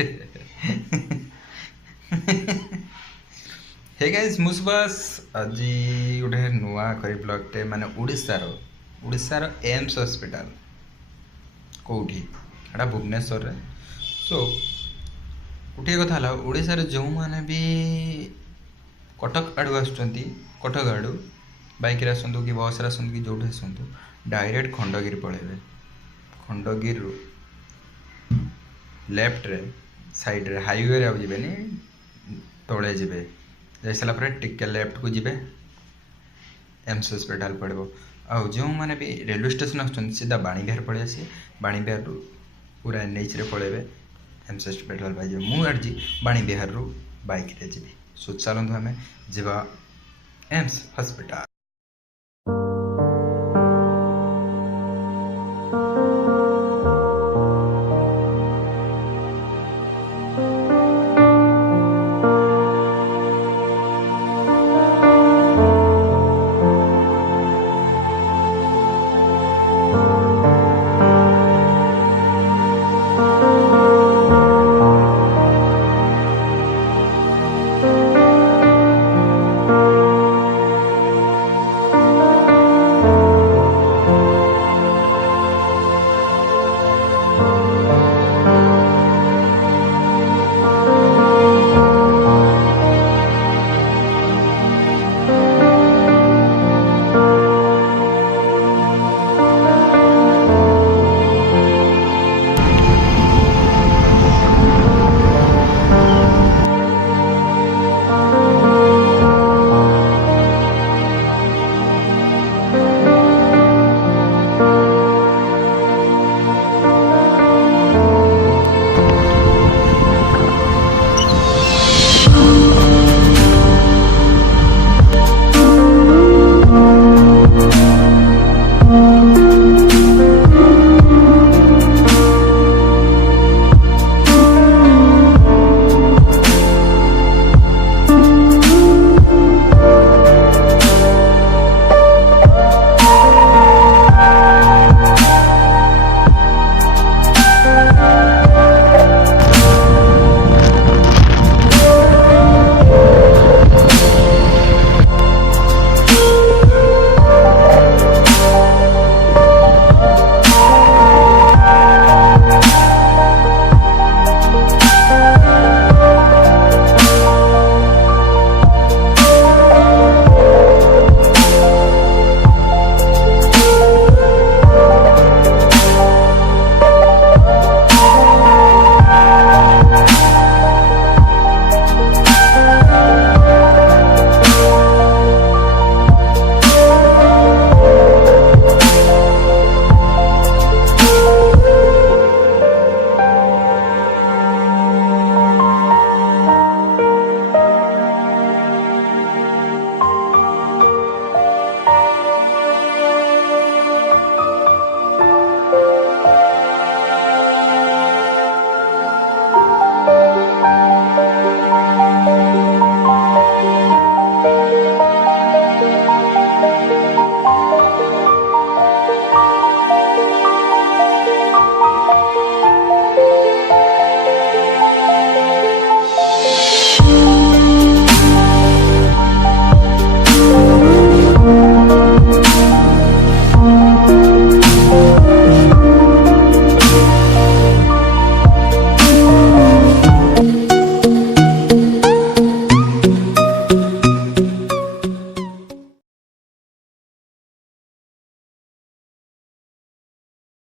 Hey guys मु सुबास आज गोटे नुआ करी ब्लॉगटे माने उड़ीसार एम्स हॉस्पिटल कौटी एटा भुवनेश्वर रे। सो गोटे कथा है उड़ीसार जो मैंने भी कटक आड़ू आसुँच कटक आड़ू बाइक आसतु कि बस आसतु कि जो आसतु डायरेक्ट खंडगिरी पलैबे। खंडगिरी लेफ्ट रे साइड रे हाईवे रे जीवेनि तले जीवे जाई सारा टिके लेफ्ट को जीवे एम्स हॉस्पिटल पड़ो। आउ जो मैंने भी रेलवे स्टेशन आसुँच सीधा बाणीबिहार पलि आसी बाणीबिहार पूरा एनएच रे पलैबे एम्स हॉस्पिटल पाई मुझे बाणीबिहार बाइक रे जी। सो चलतु आम जा एम्स हॉस्पिटल।